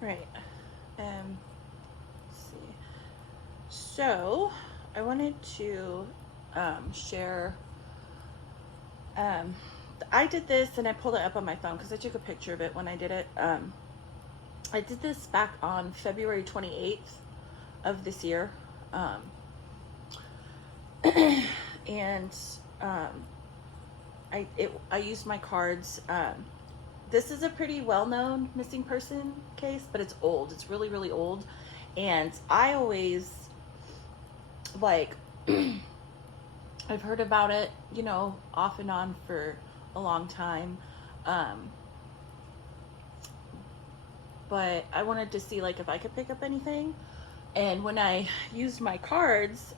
Right. Let's see. So, I wanted to share. Um, I did this and I pulled it up on my phone because I took a picture of it when I did it. I did this back on February 28th of this year. Um, and I used my cards. This is a pretty well-known missing person case, but it's old. It's really, really old. And I always, like, I've heard about it, off and on for a long time. Um, but I wanted to see, like, if I could pick up anything. And when I used my cards,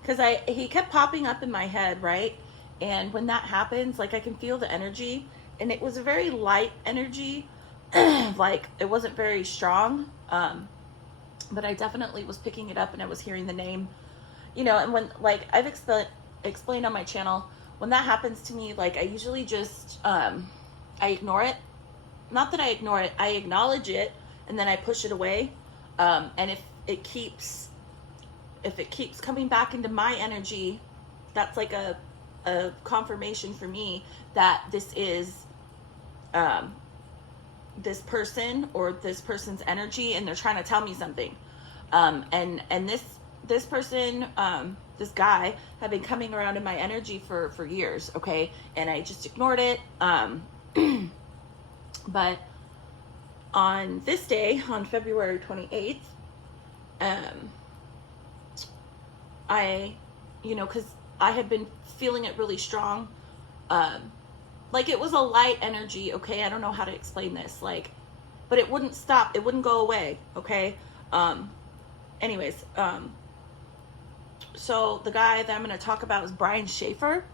because he kept popping up in my head, right? And when that happens, like, I can feel the energy, and it was a very light energy, like it wasn't very strong, but I definitely was picking it up, and I was hearing the name, And when, like, I've explained on my channel, when that happens to me, like, I usually just I ignore it. Not that I ignore it, I acknowledge it, and then I push it away. And if it keeps coming back into my energy, that's like a confirmation for me that this is this person or this person's energy, and they're trying to tell me something. And this person, this guy, had been coming around in my energy for years, okay? And I just ignored it. But on this day, on February 28th, because I had been feeling it really strong. Like, it was a light energy, okay? I don't know how to explain this, like, but it wouldn't stop. It wouldn't go away, okay? Anyways, so the guy that I'm going to talk about is Brian Shaffer.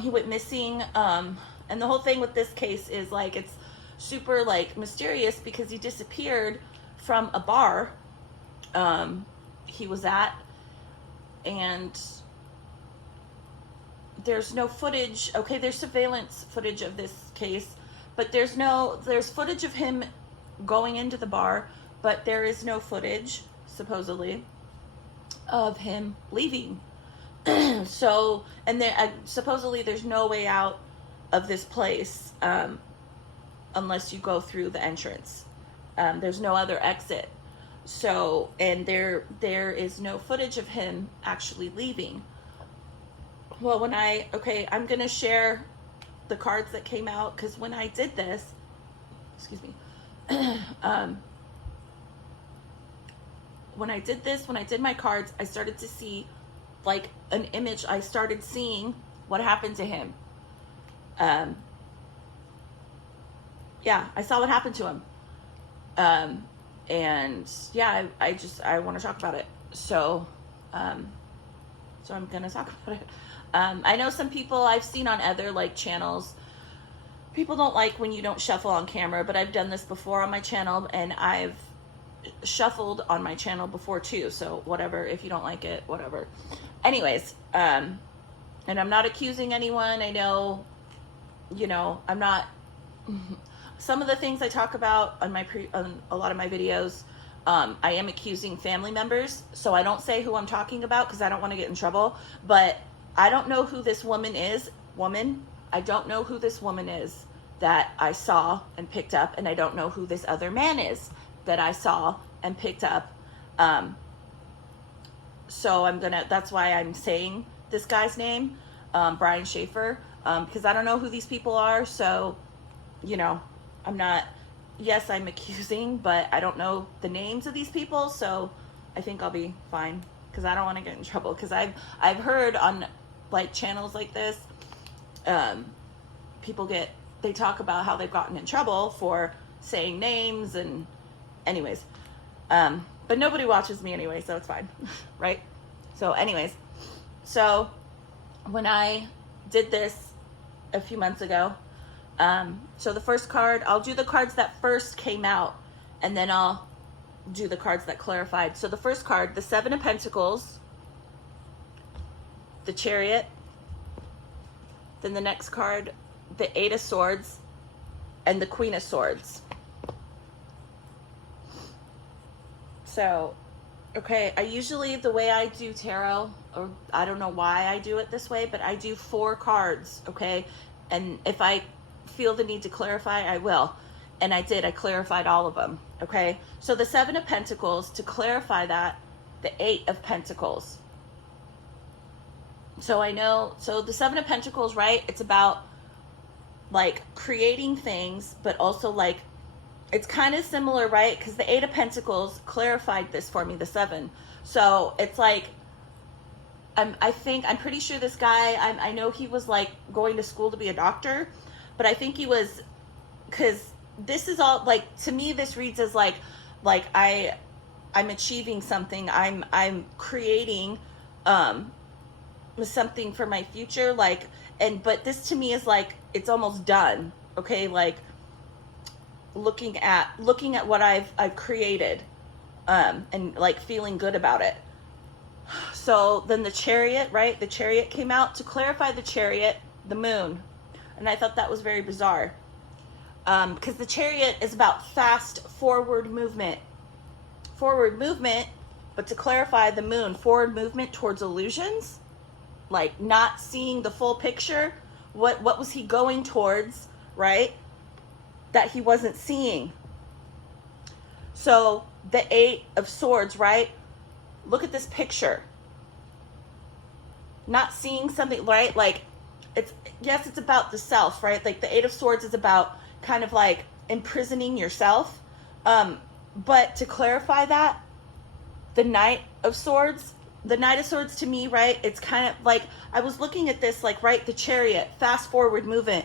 He went missing, and the whole thing with this case is, like, it's super, like, mysterious because he disappeared from a bar he was at, and there's no footage. Okay, there's surveillance footage of this case, but there's footage of him going into the bar, but there is no footage, supposedly, of him leaving. So, and there, supposedly there's no way out of this place unless you go through the entrance. There's no other exit. So, and there is no footage of him actually leaving. Well, I'm going to share the cards that came out, because when I did this, excuse me, when I did my cards, I started to see, like, an image. I started seeing what happened to him. Yeah, I saw what happened to him. And yeah, I want to talk about it. So I'm going to talk about it. I know some people I've seen on other, like, channels, people don't like when you don't shuffle on camera, but I've done this before on my channel, and I've shuffled on my channel before too. So whatever, if you don't like it, whatever. Anyways, and I'm not accusing anyone. I know, I'm not, some of the things I talk about on on a lot of my videos, I am accusing family members, so I don't say who I'm talking about because I don't want to get in trouble. But I don't know who this woman is. I don't know who this woman is that I saw and picked up, and I don't know who this other man is that I saw and picked up. So that's why I'm saying this guy's name, Brian Shaffer, because I don't know who these people are. So, I'm not, yes, I'm accusing, but I don't know the names of these people. So I think I'll be fine, because I don't want to get in trouble. Because I've heard on, like, channels like this, people they talk about how they've gotten in trouble for saying names, and anyways, but nobody watches me anyway, so it's fine. Right? So anyways, so when I did this a few months ago, so the first card, I'll do the cards that first came out, and then I'll do the cards that clarified. So the first card, the Seven of Pentacles, the Chariot, then the next card, the Eight of Swords, and the Queen of Swords. So, okay, I usually, the way I do tarot, or I don't know why I do it this way, but I do 4 cards, okay? And if I feel the need to clarify, I will. And I did, I clarified all of them, okay? So the 7 of Pentacles, to clarify that, the 8 of Pentacles. So I know, so the 7 of Pentacles, right? It's about like creating things, but also like, it's kind of similar, right? Because the 8 of Pentacles clarified this for me, the 7. So it's like, I'm pretty sure this guy, I know he was like going to school to be a doctor, but I think he was, because this is all like, to me, this reads as like I'm achieving something. I'm creating, something for my future. Like, but this to me is like, it's almost done. Okay. Like, looking at what I've created, and like feeling good about it. So then the Chariot, right? The Chariot came out. To clarify the Chariot, the moon. And I thought that was very bizarre. Because the Chariot is about fast forward movement. But to clarify the moon, forward movement towards illusions, like not seeing the full picture. What was he going towards, right? That he wasn't seeing. So the 8 of Swords, right? Look at this picture. Not seeing something, right? Like, it's about the self, right? Like the 8 of Swords is about kind of like imprisoning yourself. But to clarify that, the Knight of Swords to me, right? It's kind of like, I was looking at this, like, right? The Chariot, fast forward movement.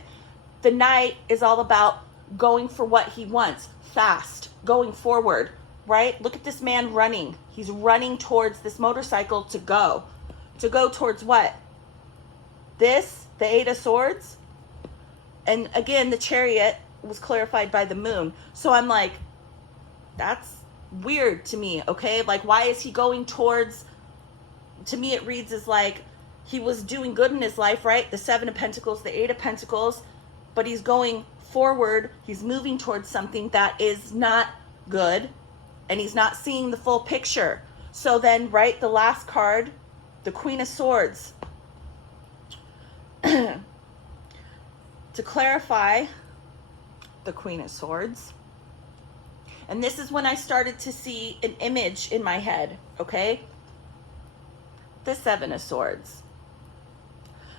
The Knight is all about going for what he wants, fast, going forward, right? Look at this man running. He's running towards this motorcycle to go towards what? This, the 8 of Swords. And again, the Chariot was clarified by the moon. So I'm like, that's weird to me, okay? Like, why is he going towards, to me it reads as like, he was doing good in his life, right? The 7 of Pentacles, the 8 of Pentacles, but he's going forward, he's moving towards something that is not good, and he's not seeing the full picture. So then, right, the last card, the Queen of Swords. To clarify the Queen of Swords, and this is when I started to see an image in my head, okay? The 7 of Swords.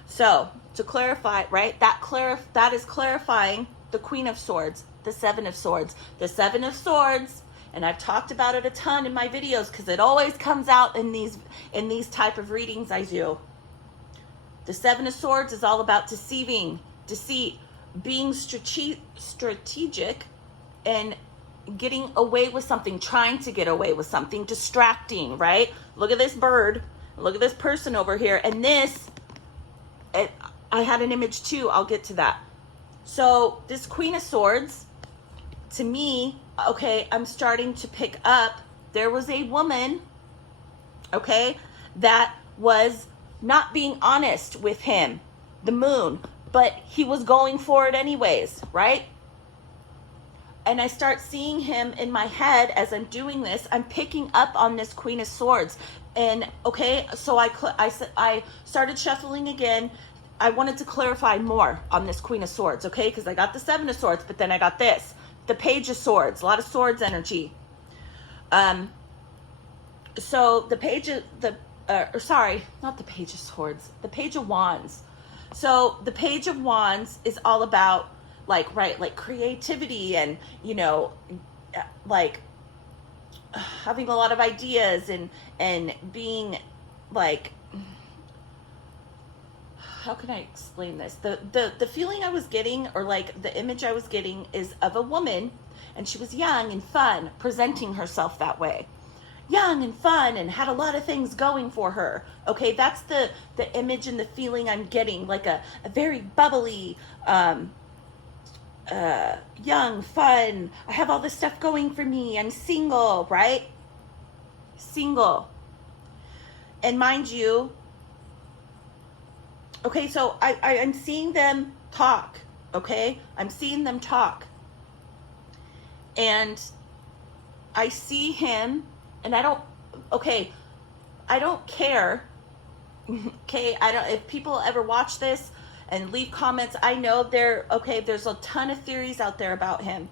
So, to clarify, right, that is clarifying the Queen of Swords, the 7 of Swords. The 7 of Swords, and I've talked about it a ton in my videos because it always comes out in these type of readings I do. The 7 of Swords is all about deceit, being strategic, and getting away with something, trying to get away with something, distracting, right? Look at this bird. Look at this person over here. And this, I had an image too. I'll get to that. So this Queen of Swords, to me, okay, I'm starting to pick up, there was a woman, okay, that was not being honest with him, the moon, but he was going for it anyways, right? And I start seeing him in my head as I'm doing this. I'm picking up on this Queen of Swords. And okay, so I started shuffling again. I wanted to clarify more on this Queen of Swords, okay? Because I got the 7 of Swords, but then I got this, the Page of Swords, a lot of swords energy. So the Page of not the Page of Swords, the Page of Wands. So the Page of Wands is all about like creativity and, like having a lot of ideas and being like, how can I explain this? The feeling I was getting, or like the image I was getting, is of a woman, and she was young and fun, presenting herself that way. Young and fun and had a lot of things going for her. Okay, that's the image and the feeling I'm getting, like a very bubbly, young, fun. I have all this stuff going for me. I'm single, right? Single. And mind you, okay, so I'm seeing them talk, okay? I'm seeing them talk. And I see him, and I don't, okay, I don't care. Okay, I don't, if people ever watch this and leave comments, I know there's a ton of theories out there about him.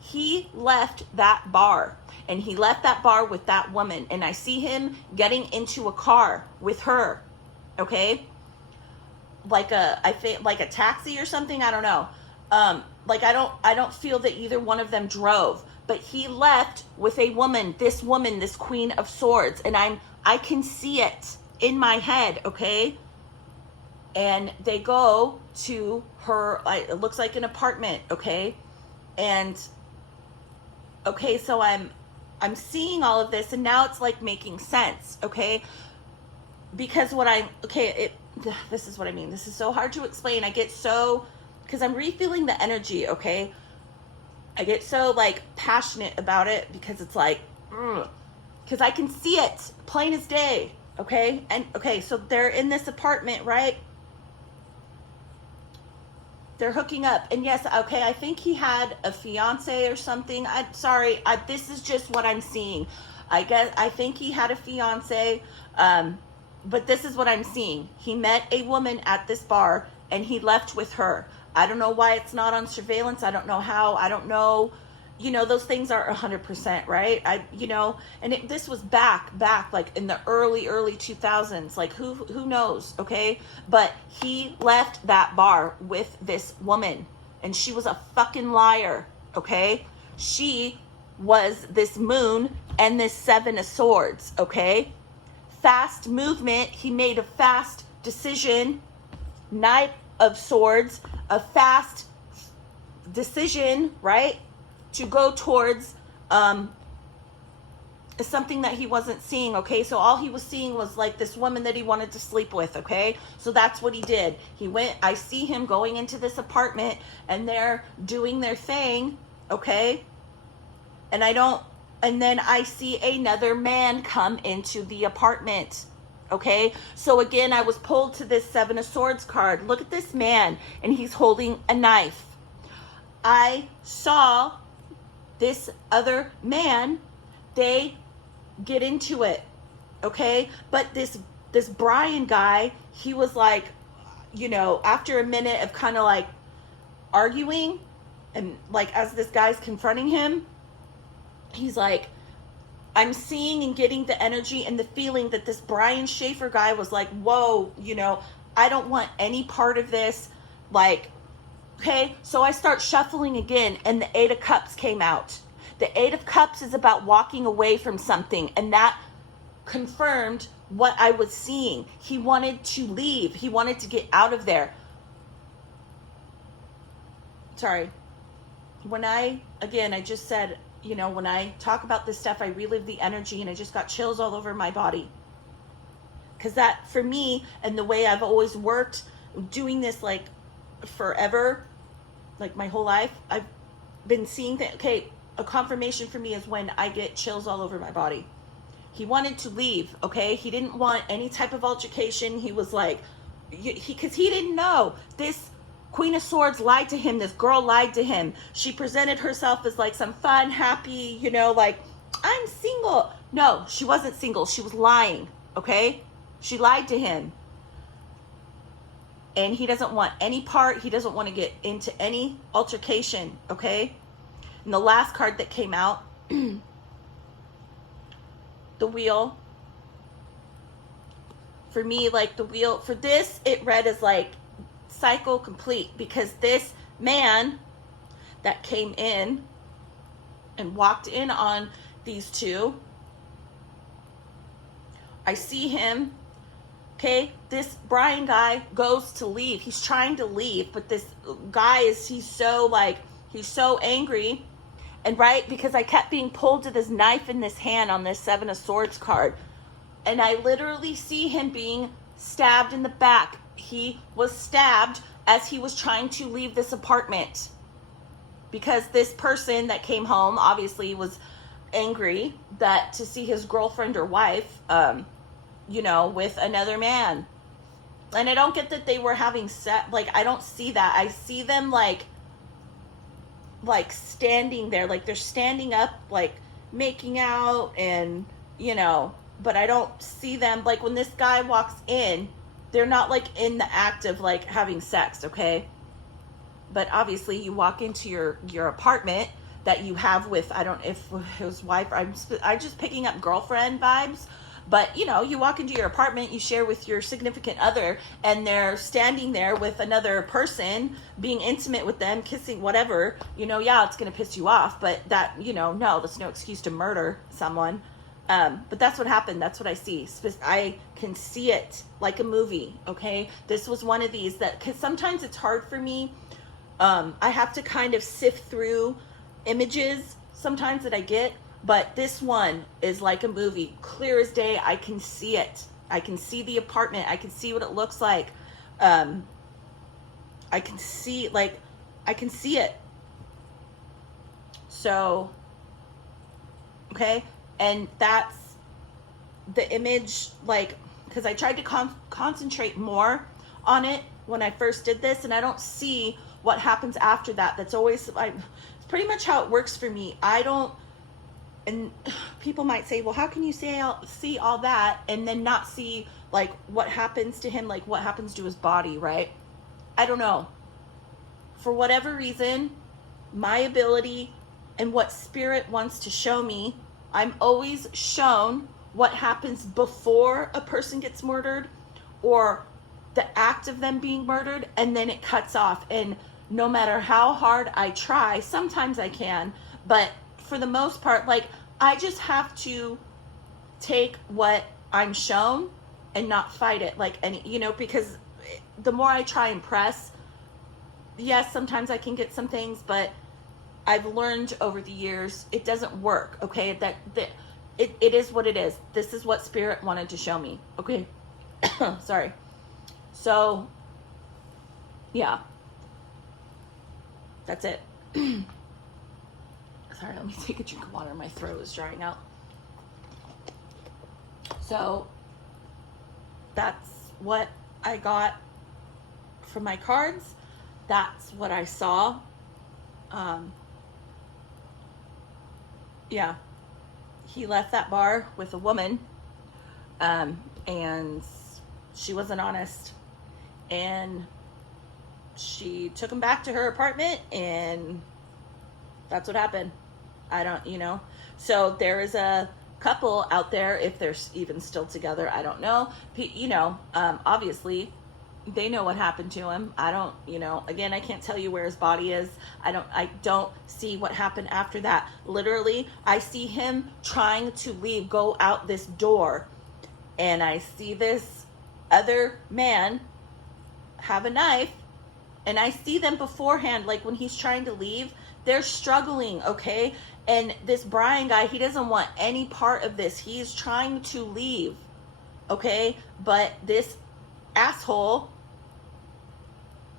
He left that bar, and he left that bar with that woman, and I see him getting into a car with her, okay? I think like a taxi or something, I don't know. I don't feel that either one of them drove, but he left with a woman, this Queen of Swords, and I can see it in my head, okay? And they go to her, it looks like an apartment, okay? And okay, so I'm seeing all of this, and now it's like making sense, okay? Because this is what I mean. This is so hard to explain. I get so, because I'm refeeling the energy, okay? I get so like passionate about it because it's like, because I can see it plain as day, okay? And okay, so they're in this apartment, right? They're hooking up, and yes, okay, I think he had a fiance or something. I'm sorry, this is just what I'm seeing. I think he had a fiance, but this is what I'm seeing. He met a woman at this bar, and he left with her. I don't know why it's not on surveillance. I don't know how. I don't know. Those things are 100%, right? This was back like in the early 2000s. Like who knows, okay? But he left that bar with this woman, and she was a fucking liar, okay? She was this moon and this 7 of Swords, okay? Fast movement. He made a fast decision. Knight of Swords, a fast decision, right? To go towards something that he wasn't seeing, okay? So all he was seeing was like this woman that he wanted to sleep with, okay? So that's what he did. I see him going into this apartment, and they're doing their thing, okay? And then I see another man come into the apartment, okay? So again, I was pulled to this 7 of Swords card. Look at this man, and he's holding a knife. I saw this other man, they get into it, okay? But this Brian guy, he was like, after a minute of kind of like arguing, and like as this guy's confronting him, he's like, I'm seeing and getting the energy and the feeling that this Brian Shaffer guy was like, whoa, I don't want any part of this, like, okay? So I start shuffling again, and the 8 of Cups came out. The 8 of Cups is about walking away from something, and that confirmed what I was seeing. He wanted to leave. He wanted to get out of there. Sorry. I just said, when I talk about this stuff, I relive the energy, and I just got chills all over my body. Because that, for me, and the way I've always worked, doing this like forever, like my whole life, I've been seeing that, okay, a confirmation for me is when I get chills all over my body. He wanted to leave, okay? He didn't want any type of altercation. He was like, because he didn't know. This Queen of Swords lied to him. This girl lied to him. She presented herself as like some fun, happy, like, I'm single. No, she wasn't single. She was lying, okay? She lied to him. And he doesn't want any part. He doesn't want to get into any altercation, okay? And the last card that came out, the Wheel. For me, like the Wheel, for this, it read as like cycle complete, because this man that came in and walked in on these two, I see him, okay, this Brian guy goes to leave. He's trying to leave, but this guy he's so angry. And right, because I kept being pulled to this knife in this hand on this 7 of Swords card. And I literally see him being stabbed in the back. He was stabbed as he was trying to leave this apartment. Because this person that came home obviously was angry to see his girlfriend or wife, with another man. And I don't get that they were having sex. Like, I don't see that. I see them like standing there, like they're standing up, like making out, and you know, but I don't see them, like when this guy walks in, they're not like in the act of like having sex, okay? But obviously you walk into your apartment that you have with, I don't, if his wife, I'm just picking up girlfriend vibes, but you know, you walk into your apartment, you share with your significant other, and they're standing there with another person, being intimate with them, kissing, whatever, you know, yeah, it's gonna piss you off, but that, you know, no, that's no excuse to murder someone. But that's what happened. That's what I see. I can see it like a movie. Okay, this was one of these that, because sometimes it's hard for me. I have to kind of sift through images sometimes that I get, but this one is like a movie, clear as day. I can see it. I can see the apartment. I can see what it looks like. I can see, like, I can see it. So, okay, and that's the image, like, because I tried to concentrate more on it when I first did this, and I don't see what happens after that. That's always, it's pretty much how it works for me. I don't, and people might say, well, how can you see all that and then not see like what happens to him, like what happens to his body, right? I don't know. For whatever reason, my ability and what spirit wants to show me, I'm always shown what happens before a person gets murdered or the act of them being murdered, and then it cuts off. And no matter how hard I try, sometimes I can, but for the most part, like, I just have to take what I'm shown and not fight it, like, any, you know, because the more I try and press, yes, sometimes I can get some things, but I've learned over the years it doesn't work. Okay, that it is what it is. This is what spirit wanted to show me. Okay. Sorry. So yeah, that's it. Sorry, let me take a drink of water. My throat is drying out. So that's what I got from my cards. That's what I saw. Yeah, he left that bar with a woman, and she wasn't honest, and she took him back to her apartment, and that's what happened. I don't, you know, so there is a couple out there, if they're even still together, I don't know, you know, obviously they know what happened to him. I don't, you know, again, I can't tell you where his body is. I don't see what happened after that. Literally, I see him trying to leave, go out this door, and I see this other man have a knife, and I see them beforehand, like when he's trying to leave, they're struggling, okay? And this Brian guy, he doesn't want any part of this. He's trying to leave, okay? But this asshole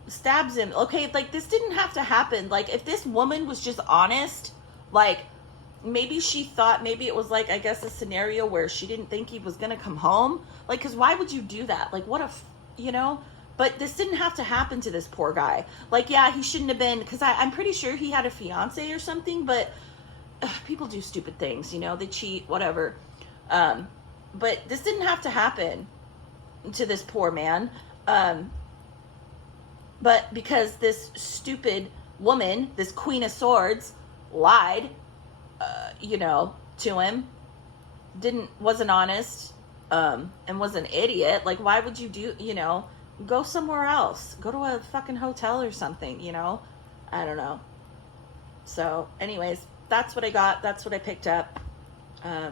stabs him. Okay, like, this didn't have to happen. Like, if this woman was just honest, like, maybe she thought, maybe it was like, I guess, a scenario where she didn't think he was gonna come home. Like, because why would you do that? Like, what if, you know? But this didn't have to happen to this poor guy. Like, yeah, he shouldn't have been, because I'm pretty sure he had a fiance or something, but people do stupid things, you know, they cheat, whatever. But this didn't have to happen to this poor man. But because this stupid woman, this Queen of Swords, lied, you know, to him, wasn't honest, and was an idiot. Like, why would you do, you know, go somewhere else, go to a fucking hotel or something, you know? I don't know. So anyways, that's what I got. That's what I picked up. I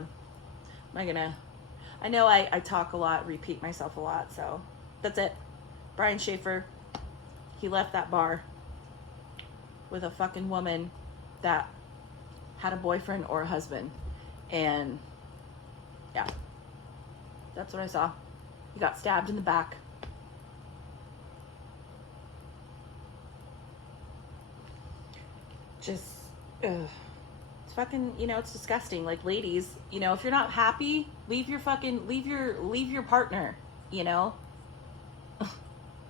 know I talk a lot, repeat myself a lot, so that's it. Brian Shaffer, he left that bar with a fucking woman that had a boyfriend or a husband. And yeah, that's what I saw. He got stabbed in the back. Just, ugh. It's fucking, you know, it's disgusting. Like, ladies, you know, if you're not happy, leave your partner, you know? If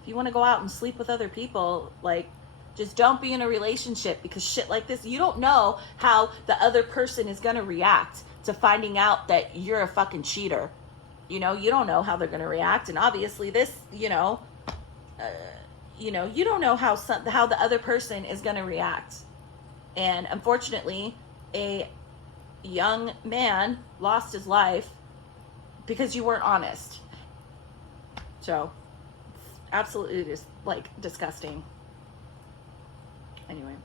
you want to go out and sleep with other people, like, just don't be in a relationship, because shit like this, you don't know how the other person is going to react. to finding out that you're a fucking cheater. You know, you don't know how they're going to react. And obviously this, you don't know how the other person is going to react. And unfortunately, a young man lost his life because you weren't honest. So, absolutely just like disgusting. Anyway.